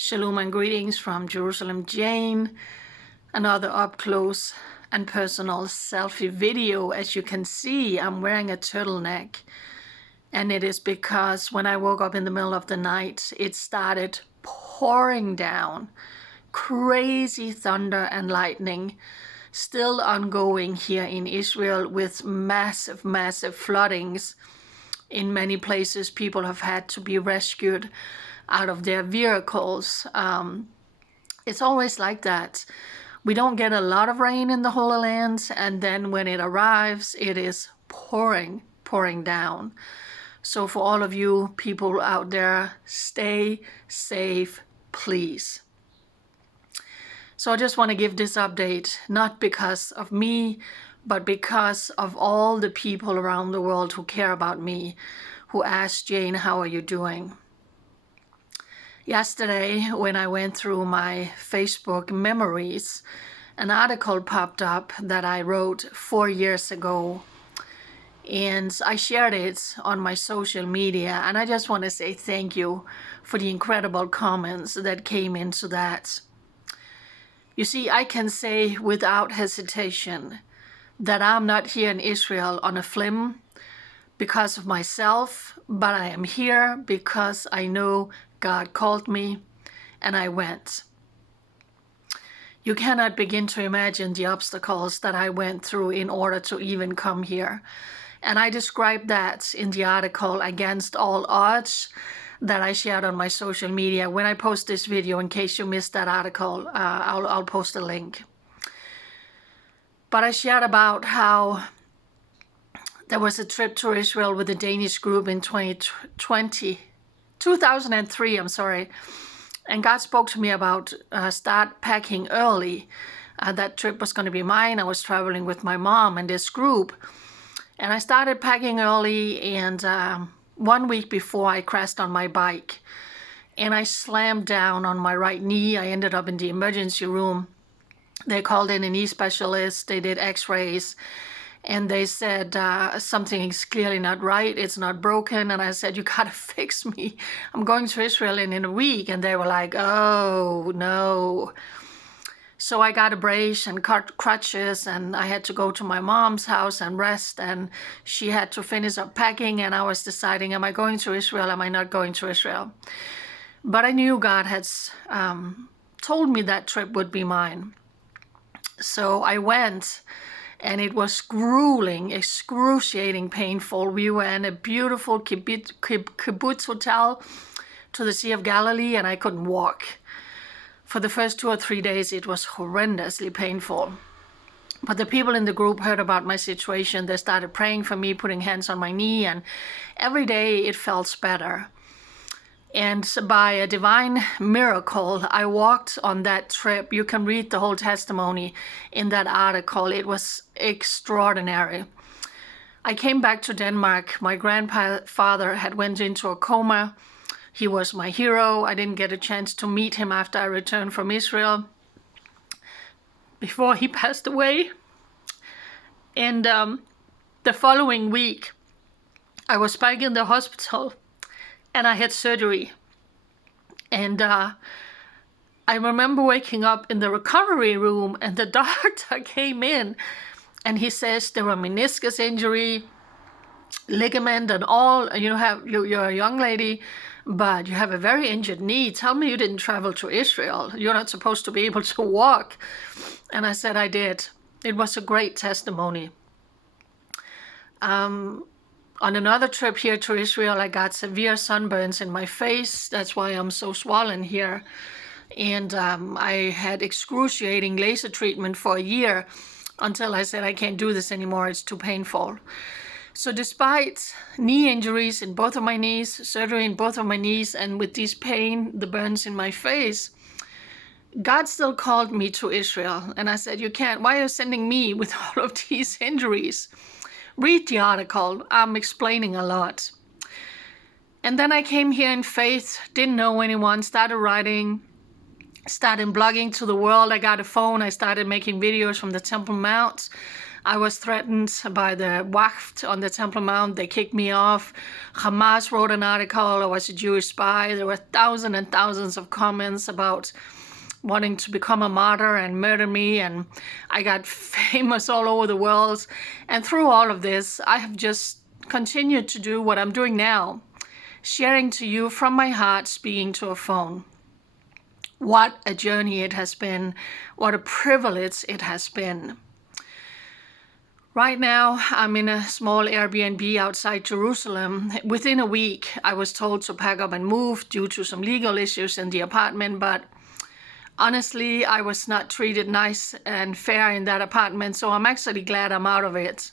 Shalom and greetings from Jerusalem, Jane. Another up close and personal selfie video. As you can see, I'm wearing a turtleneck. And it is because when I woke up in the middle of the night, it started pouring down. Crazy thunder and lightning still ongoing here in Israel with massive, massive floodings. In many places, people have had to be rescued out of their vehicles. It's always like that. We don't get a lot of rain in the Holy Land, and then when it arrives, it is pouring down. So for all of you people out there, stay safe, please. So I just want to give this update, not because of me, but because of all the people around the world who care about me, who ask Jane, how are you doing? Yesterday, when I went through my Facebook memories, an article popped up that I wrote 4 years ago, and I shared it on my social media, and I just want to say thank you for the incredible comments that came into that. You see, I can say without hesitation that I'm not here in Israel on a whim because of myself, but I am here because I know God called me and I went. You cannot begin to imagine the obstacles that I went through in order to even come here. And I described that in the article Against All Odds that I shared on my social media. When I post this video, in case you missed that article, I'll post a link. But I shared about how there was a trip to Israel with a Danish group in 2003, and God spoke to me about start packing early. That trip was going to be mine. I was traveling with my mom and this group, and I started packing early, and 1 week before I crashed on my bike, and I slammed down on my right knee. I ended up in the emergency room. They called in a knee specialist. They did x-rays. And they said, something is clearly not right. It's not broken. And I said, you got to fix me. I'm going to Israel in a week. And they were like, oh, no. So I got a brace and crutches. And I had to go to my mom's house and rest. And she had to finish up packing. And I was deciding, am I going to Israel? Am I not going to Israel? But I knew God had told me that trip would be mine. So I went. And it was grueling, excruciating, painful. We were in a beautiful kibbutz hotel to the Sea of Galilee, and I couldn't walk. For the first 2 or 3 days, it was horrendously painful. But the people in the group heard about my situation. They started praying for me, putting hands on my knee, and every day it felt better. And by a divine miracle, I walked on that trip. You can read the whole testimony in that article. It was extraordinary. I came back to Denmark. My grandfather had went into a coma. He was my hero. I didn't get a chance to meet him after I returned from Israel before he passed away. And the following week, I was back in the hospital. And I had surgery. And I remember waking up in the recovery room, and the doctor came in, and he says there were meniscus injury, ligament, and all. You're a young lady, but you have a very injured knee. Tell me you didn't travel to Israel. You're not supposed to be able to walk. And I said I did. It was a great testimony. On another trip here to Israel, I got severe sunburns in my face. That's why I'm so swollen here. And I had excruciating laser treatment for a year until I said, I can't do this anymore. It's too painful. So despite knee injuries in both of my knees, surgery in both of my knees, and with this pain, the burns in my face, God still called me to Israel. And I said, you can't. Why are you sending me with all of these injuries? Read the article. I'm explaining a lot. And then I came here in faith, didn't know anyone, started writing, started blogging to the world. I got a phone. I started making videos from the Temple Mount. I was threatened by the Waqf on the Temple Mount. They kicked me off. Hamas wrote an article. I was a Jewish spy. There were thousands and thousands of comments about wanting to become a martyr and murder me. And I got famous all over the world. And through all of this, I have just continued to do what I'm doing now, sharing to you from my heart, speaking to a phone. What a journey it has been. What a privilege it has been. Right now, I'm in a small Airbnb outside Jerusalem. Within a week, I was told to pack up and move due to some legal issues in the apartment, but honestly, I was not treated nice and fair in that apartment, so I'm actually glad I'm out of it.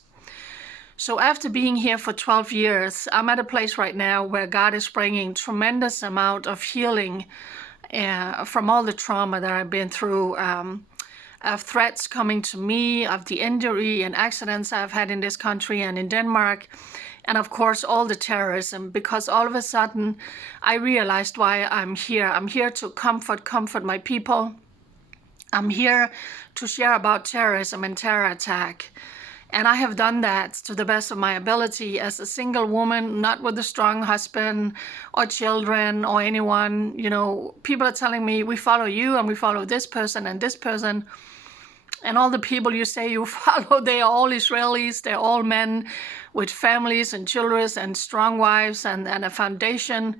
So after being here for 12 years, I'm at a place right now where God is bringing tremendous amount of healing from all the trauma that I've been through, of threats coming to me, of the injury and accidents I've had in this country and in Denmark, and of course all the terrorism, because all of a sudden I realized why I'm here. I'm here to comfort my people. I'm here to share about terrorism and terror attack. And I have done that to the best of my ability as a single woman, not with a strong husband or children or anyone. You know, people are telling me, we follow you and we follow this person and this person. And all the people you say you follow, they are all Israelis. They're all men with families and children and strong wives and a foundation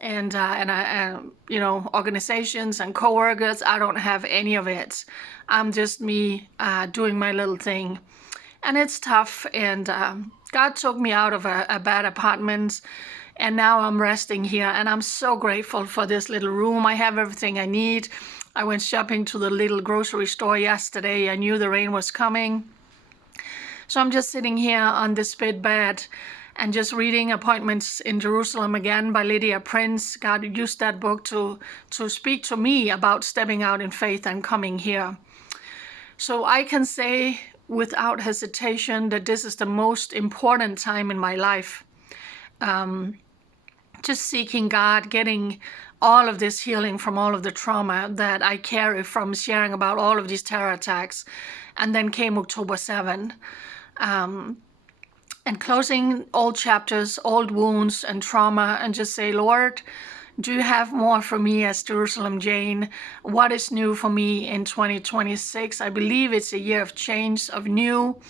and you know, organizations and co-workers. I don't have any of it. I'm just me doing my little thing. And it's tough, and God took me out of a bad apartment, and now I'm resting here, and I'm so grateful for this little room. I have everything I need. I went shopping to the little grocery store yesterday. I knew the rain was coming. So I'm just sitting here on this bed and just reading Appointments in Jerusalem again by Lydia Prince. God used that book to speak to me about stepping out in faith and coming here. So I can say without hesitation that this is the most important time in my life. Just seeking God, getting all of this healing from all of the trauma that I carry from sharing about all of these terror attacks. And then came October 7. And closing old chapters, old wounds and trauma, and just say, Lord, do you have more for me as Jerusalem Jane? What is new for me in 2026? I believe it's a year of change, of new.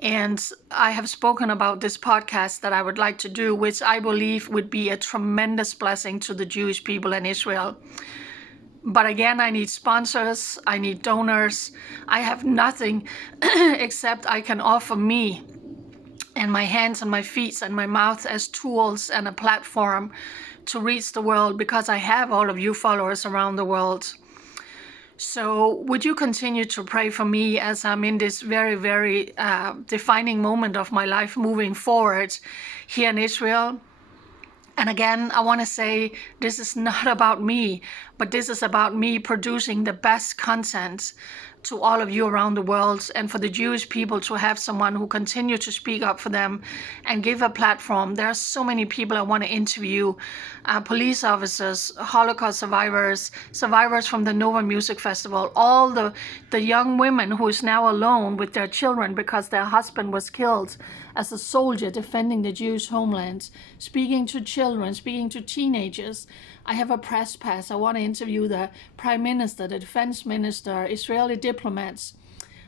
And I have spoken about this podcast that I would like to do, which I believe would be a tremendous blessing to the Jewish people in Israel. But again, I need sponsors, I need donors. I have nothing except I can offer me and my hands and my feet and my mouth as tools and a platform to reach the world, because I have all of you followers around the world. So would you continue to pray for me as I'm in this very, very defining moment of my life moving forward here in Israel? And again, I want to say this is not about me, but this is about me producing the best content to all of you around the world, and for the Jewish people to have someone who continue to speak up for them and give a platform. There are so many people I want to interview, police officers, Holocaust survivors, survivors from the Nova Music Festival, all the young women who is now alone with their children because their husband was killed as a soldier defending the Jewish homeland, speaking to children, speaking to teenagers. I have a press pass. I want to interview the Prime Minister, the Defense Minister, Israeli diplomats.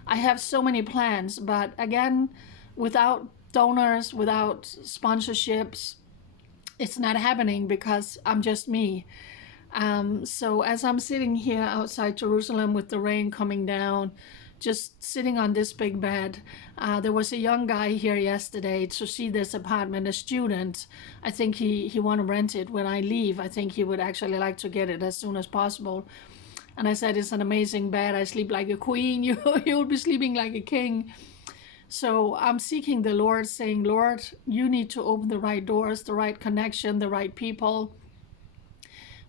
I have so many plans, but again, without donors, without sponsorships, it's not happening because I'm just me. So as I'm sitting here outside Jerusalem with the rain coming down, just sitting on this big bed. There was a young guy here yesterday to see this apartment, a student. I think he want to rent it when I leave. I think he would actually like to get it as soon as possible. And I said, it's an amazing bed. I sleep like a queen. You'll be sleeping like a king. So I'm seeking the Lord, saying, Lord, you need to open the right doors, the right connection, the right people.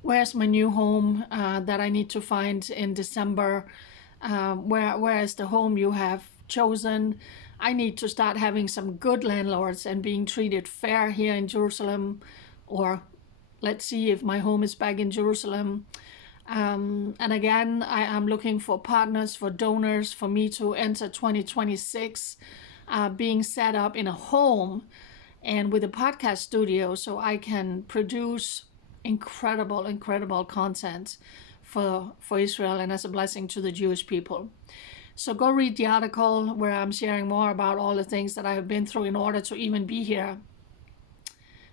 Where's my new home that I need to find in December? Where is the home you have chosen? I need to start having some good landlords and being treated fair here in Jerusalem, or let's see if my home is back in Jerusalem. And again, I am looking for partners, for donors, for me to enter 2026 being set up in a home and with a podcast studio so I can produce incredible content for Israel and as a blessing to the Jewish people. So go read the article where I'm sharing more about all the things that I have been through in order to even be here.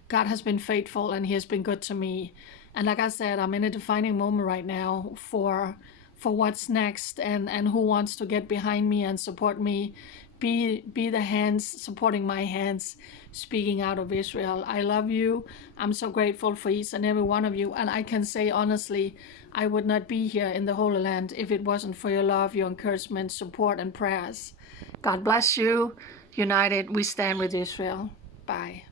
God has been faithful and he has been good to me. And like I said, I'm in a defining moment right now for what's next and who wants to get behind me and support me. Be the hands supporting my hands, speaking out of Israel. I love you. I'm so grateful for each and every one of you. And I can say honestly, I would not be here in the Holy Land if it wasn't for your love, your encouragement, support, and prayers. God bless you. United, we stand with Israel. Bye.